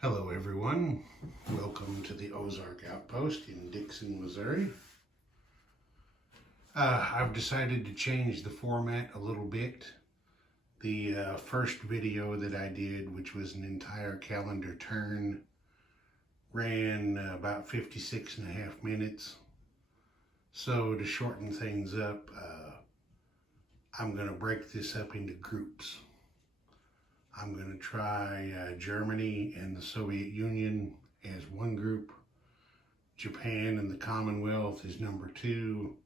Hello everyone, welcome to the Ozark Outpost in Dixon, Missouri. I've decided to change the format a little bit. The first video that I did, which was an entire calendar turn, ran about 56.5 minutes. So to shorten things up, I'm going to break this up into groups. I'm going to try Germany and the Soviet Union as one group, Japan and the Commonwealth is number 2,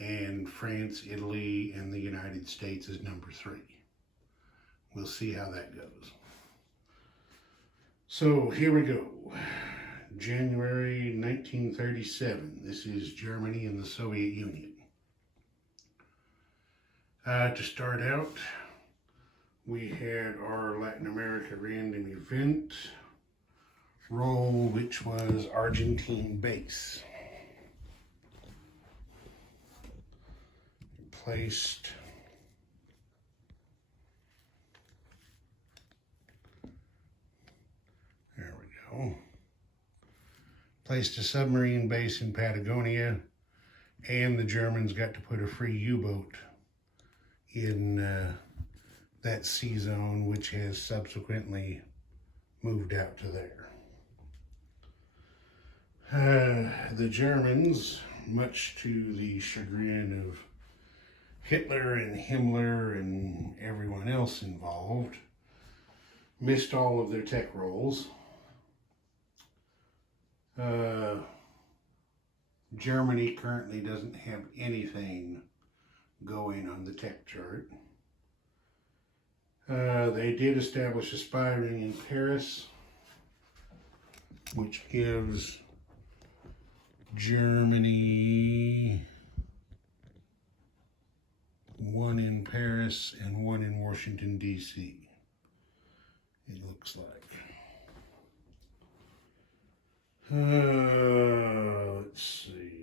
and France, Italy, and the United States is number 3. We'll see how that goes. So here we go. January 1937. This is Germany and the Soviet Union. To start out, we had our Latin America random event roll, which was Argentine base. Placed there we go. Placed a submarine base in Patagonia, and the Germans got to put a free U-boat in that sea zone, which has subsequently moved out to there. The Germans, much to the chagrin of Hitler and Himmler and everyone else involved, missed all of their tech rolls. Germany currently doesn't have anything going on the tech chart. They did establish a spy ring in Paris, which gives Germany 1 in Paris and 1 in Washington, D.C. It looks like. Let's see.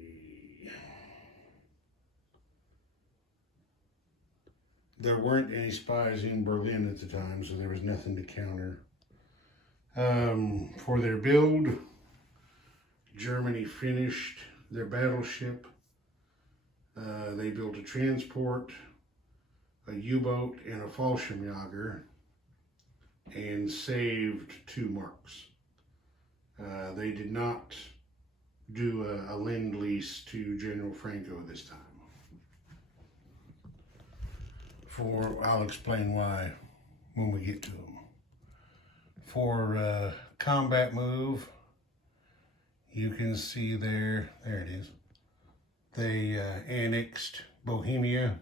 There weren't any spies in Berlin at the time, so there was nothing to counter. For their build, Germany finished their battleship. They built a transport, a U-boat, and a Fallschirmjäger, and saved 2 marks. They did not do a lend-lease to General Franco this time. I'll explain why when we get to them. For combat move, you can see there it is. They annexed Bohemia,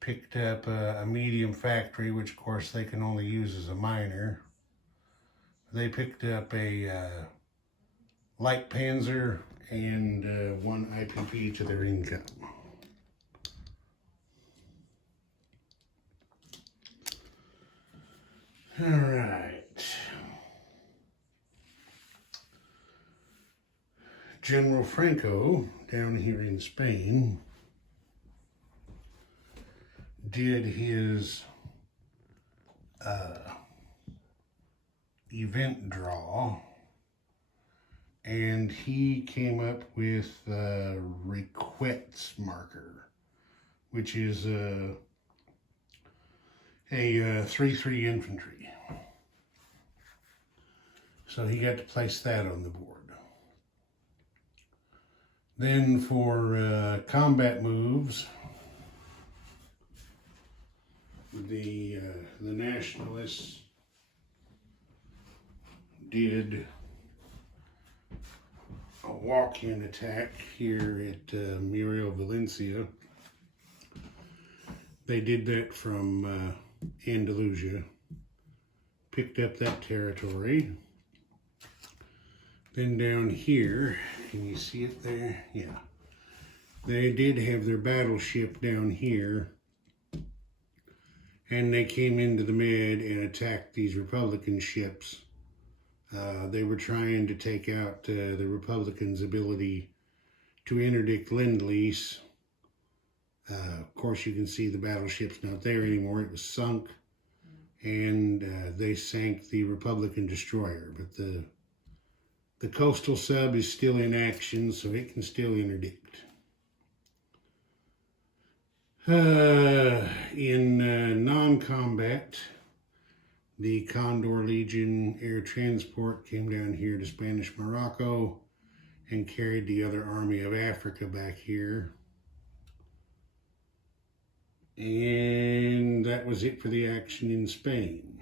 picked up a medium factory, which of course they can only use as a minor. They picked up a light panzer and 1 IPP to their income. All right. General Franco, down here in Spain, did his event draw, and he came up with the Requetz marker, which is a 3-3 infantry. So he got to place that on the board. Then for combat moves, the Nationalists did a walk-in attack here at Muriel, Valencia. They did that from Andalusia, picked up that territory. Then down here, can you see it there? Yeah. They did have their battleship down here, and they came into the Med and attacked these Republican ships. They were trying to take out the Republicans' ability to interdict Lend-Lease. Of course, you can see the battleship's not there anymore. It was sunk, and they sank the Republican destroyer. But the coastal sub is still in action, so it can still interdict. In non-combat, the Condor Legion air transport came down here to Spanish Morocco and carried the other Army of Africa back here. And that was it for the action in Spain.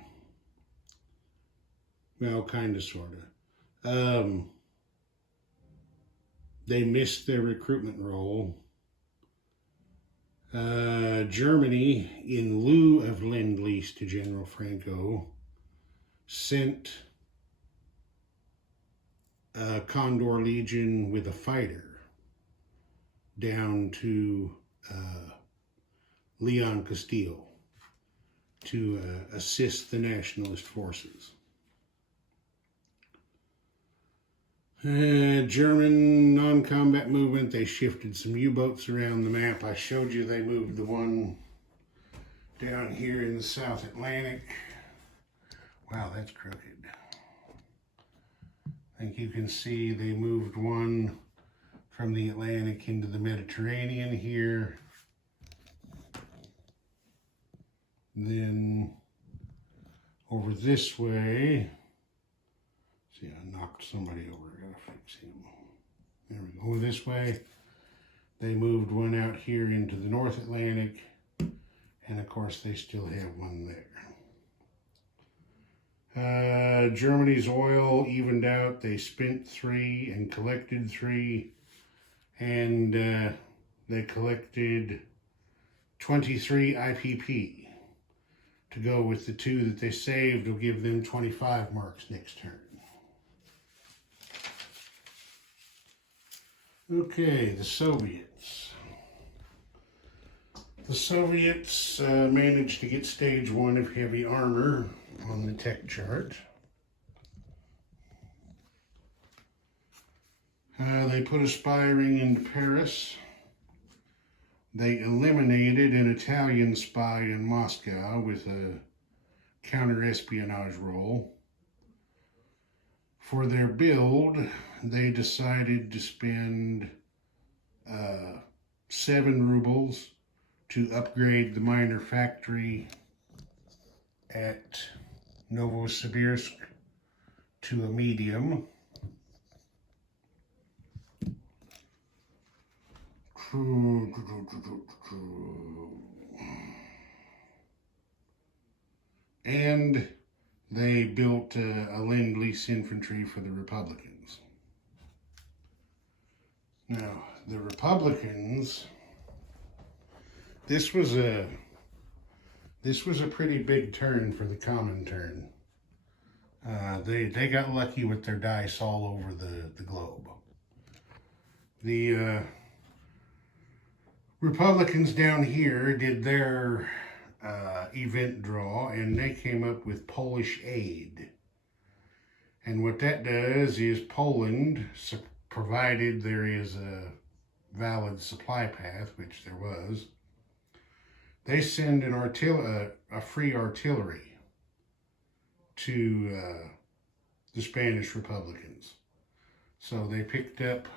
Well, kind of, sort of. They missed their recruitment role. Germany, in lieu of Lend-Lease to General Franco, sent a Condor Legion with a fighter down to Leon Castile to assist the nationalist forces. German non-combat movement, they shifted some U-boats around the map. I showed you they moved the one down here in the South Atlantic. Wow, that's crooked. I think you can see they moved one from the Atlantic into the Mediterranean here. Then over this way, see, I knocked somebody over. I gotta fix him. There we go. Over this way, they moved one out here into the North Atlantic, and of course, they still have one there. Germany's oil evened out. They spent 3 and collected 3, and they collected 23 IPP. To go with the 2 that they saved will give them 25 marks next turn. Okay, the Soviets. The Soviets managed to get stage 1 of heavy armor on the tech chart. They put a spy ring into Paris. They eliminated an Italian spy in Moscow with a counter-espionage role. For their build, they decided to spend 7 rubles to upgrade the minor factory at Novosibirsk to a medium. And they built a Lend-Lease infantry for the Republicans. Now, the Republicans, this was a pretty big turn for the Comintern. They got lucky with their dice all over the globe. The Republicans down here did their event draw, and they came up with Polish aid. And what that does is Poland, provided there is a valid supply path, which there was, they send a free artillery to the Spanish Republicans. So they picked up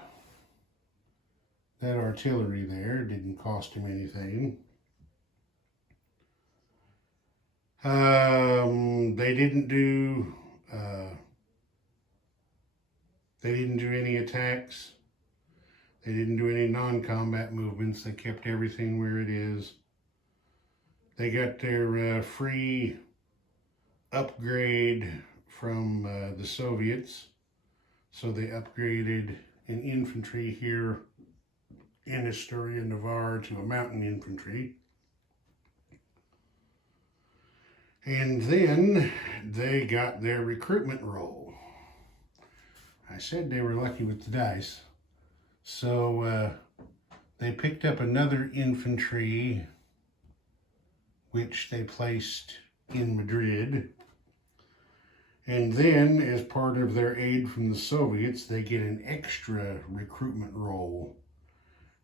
that artillery there. Didn't cost him anything. They didn't do any attacks. They didn't do any non-combat movements. They kept everything where it is. They got their free upgrade from the Soviets. So they upgraded an infantry here in Astoria, Navarre to a mountain infantry. And then they got their recruitment roll. I said they were lucky with the dice. So they picked up another infantry, which they placed in Madrid. And then, as part of their aid from the Soviets, they get an extra recruitment roll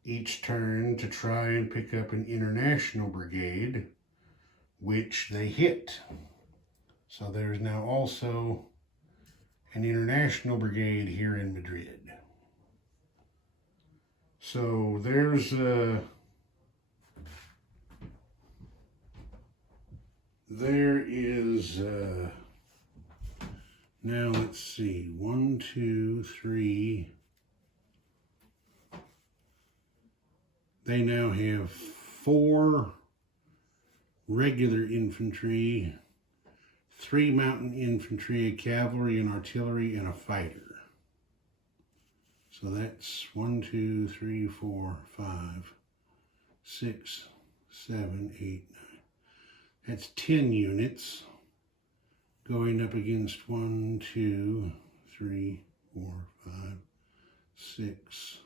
each turn to try and pick up an international brigade, which they hit. So there's now also an international brigade here in Madrid. So there's there is now let's see, 1, 2, 3. They now have 4 regular infantry, 3 mountain infantry, a cavalry and artillery, and a fighter. So that's 1, 2, 3, 4, 5, 6, 7, 8, 9. That's 10 units going up against 1, 2, 3, 4, 5, 6.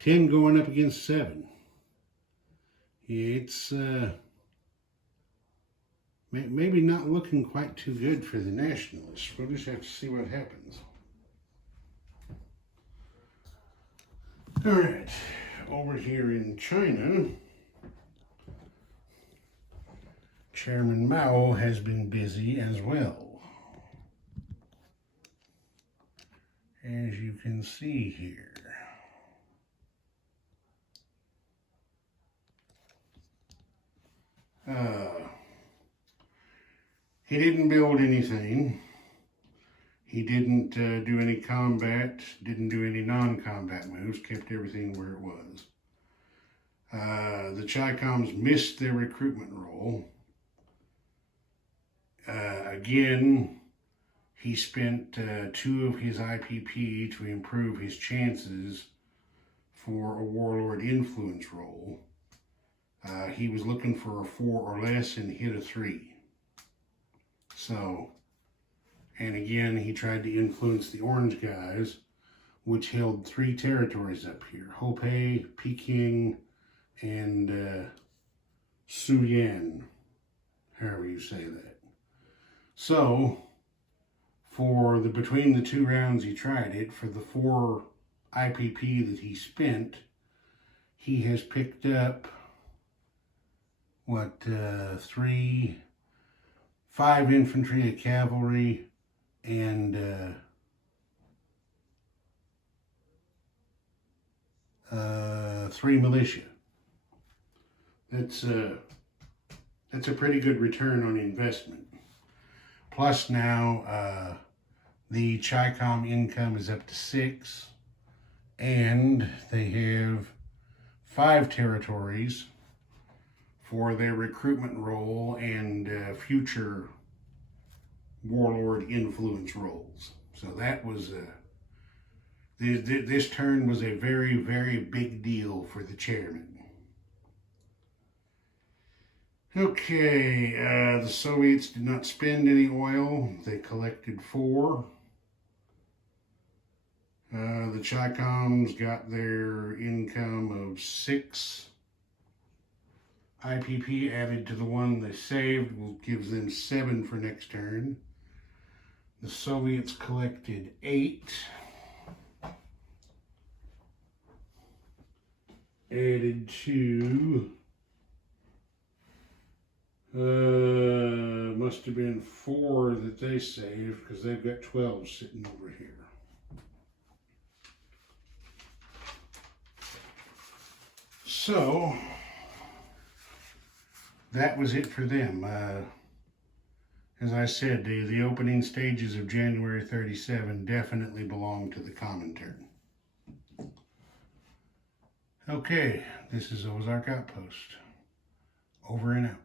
10 going up against 7. Yeah, it's maybe not looking quite too good for the nationalists. We'll just have to see what happens. All right, over here in China, Chairman Mao has been busy as well, as you can see here. He didn't build anything. He didn't do any combat, didn't do any non-combat moves, kept everything where it was. The Chi-Coms missed their recruitment role. Again, he spent 2 of his IPP to improve his chances for a warlord influence role. He was looking for a 4 or less and hit a 3. So, and again, he tried to influence the orange guys, which held 3 territories up here: Hopei, Peking, and Suyan, however you say that. So, for between the 2 rounds he tried it, for the 4 IPP that he spent, he has picked up, what, 5 infantry, a cavalry, and 3 militia. That's a pretty good return on investment. Plus now the Chi-Com income is up to 6, and they have 5 territories for their recruitment role and future warlord influence roles. So that was this turn was a very, very big deal for the chairman. Okay, the Soviets did not spend any oil. They collected 4. The Chi-Coms got their income of 6. IPP added to the one they saved gives them 7 for next turn. The Soviets collected 8. Added to must have been 4 that they saved, because they've got 12 sitting over here. So that was it for them. As I said, the opening stages of January 37 definitely belong to the Comintern. Okay, this is Ozark Outpost. Over and out.